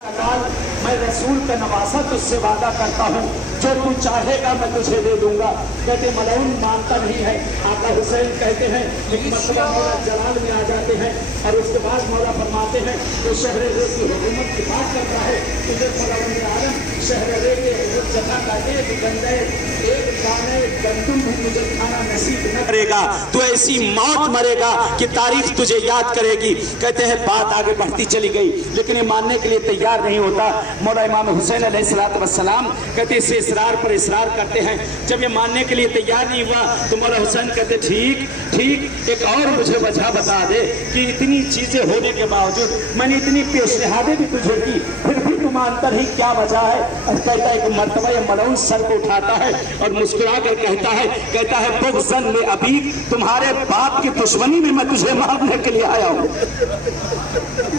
मैं रसूल का नवासा तुझसे वादा करता हूँ, जो तू चाहेगा मैं तुझे दे दूंगा। कहते मलऊन मानता नहीं है। आका हुसैन कहते हैं एक मरतबा मौला जलाल में आ जाते हैं और उसके बाद मौला फरमाते हैं तो शहर रे की हुकूमत की बात करता है, तुझे मलऊन आलम शहर रे के जगह का एक गंदे एक दाने गंदुम भी मुझे खाना नसीब न करेगा, तो ऐसी मौत मरेगा कि तारीख तुझे याद करेगी। कहते हैं बात आगे बढ़ती चली गई, लेकिन ये मानने के लिए तैयार नहीं होता। मौला इमाम हुसैन अलैहिस्सलाम कहते इसे इसरार पर इसरार करते हैं। जब ये मानने के लिए तैयार नहीं हुआ तो मौला हुसैन कहते ठीक ठीक, एक और मुझे वजह बता दे कि इतनी चीजें होने के बावजूद मैंने इतनी पेशनहादे भी तुझे की, फिर भी तुम अंतर ही क्या वजह है। और कहता है कि मर्तबा ये मलऊन सर को उठाता है और मुस्कुरा कर कहता है बुग़्ज़न में अभी तुम्हारे बाप की दुश्मनी में मैं तुझे मारने के लिए आया हूँ,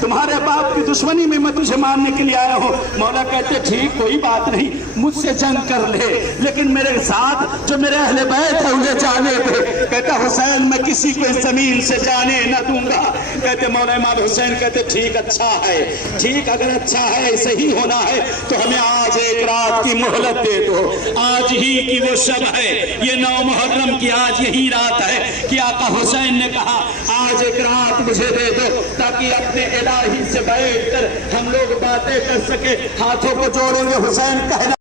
तुम्हारे बाप की दुश्मनी में मैं तुझे मारने के लिए आया हूँ। मौला कहते ठीक कोई बात नहीं, मुझसे जंग कर ले, लेकिन मेरे साथ जो मेरे अहले बैत है उन्हें जाने दे। कहता हुसैन मैं किसी को इस जमीन से जाने न दूंगा। कहते मौला इमाम हुसैन कहते ठीक अच्छा है, ठीक अगर अच्छा है ऐसे ही होना है तो हमें आज एक रात की मोहलत दे दो। आज ही की वो शब है, ये 9 मुहर्रम की आज यही रात है कि आका हुसैन ने कहा आज एक रात मुझे दे दो ताकि अपने इलाही से बैठ कर हम लोग बातें कर सके। हाथों को जोड़ेंगे, हुसैन कहना